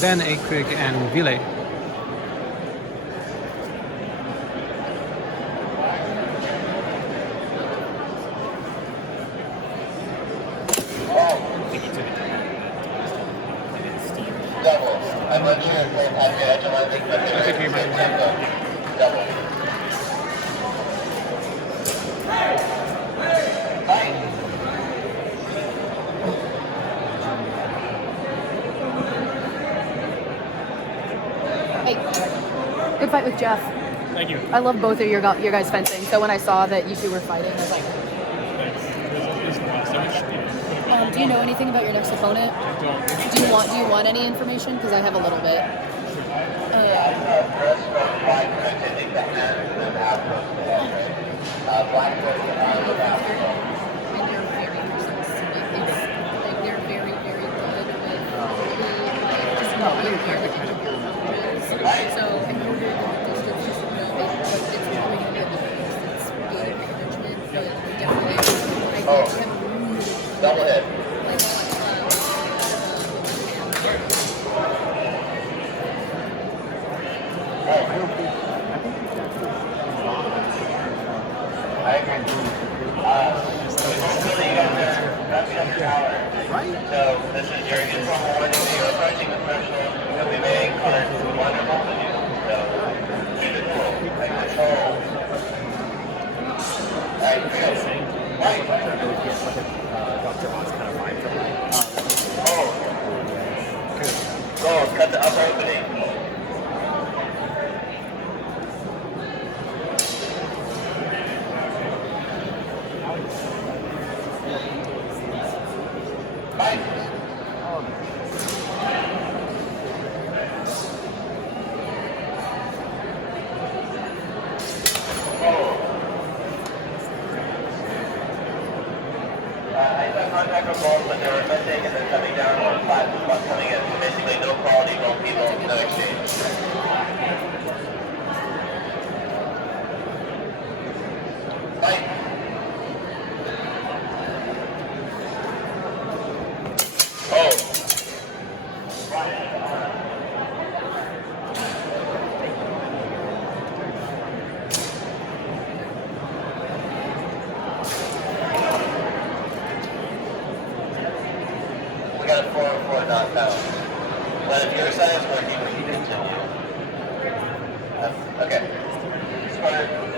Ben Aycrigg and Ville. I'm not sure if they have the edge on my thing, but they're double. Hey, good fight with Jeff. Thank you. I love both of your guys fencing. So when I saw that you two were fighting, I was like, do you know anything about your next opponent? Do you want any information? Because I have a little bit. Double hit. So this is your informal warning that you're approaching the threshold that we may cause wonderful to do. So keep it cool and control. Alright, feel. Go, cut the upper opening. I took contact with balls when they were missing and then coming down on 5 plus coming in. Basically no quality, no people, no exchange. Fight. Oh. Got a 4-4 knockdown. But if your side is working, we can continue. Okay.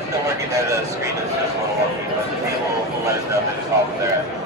Still working there. The screen is just a little wonky, but the table will let us know if it is off there.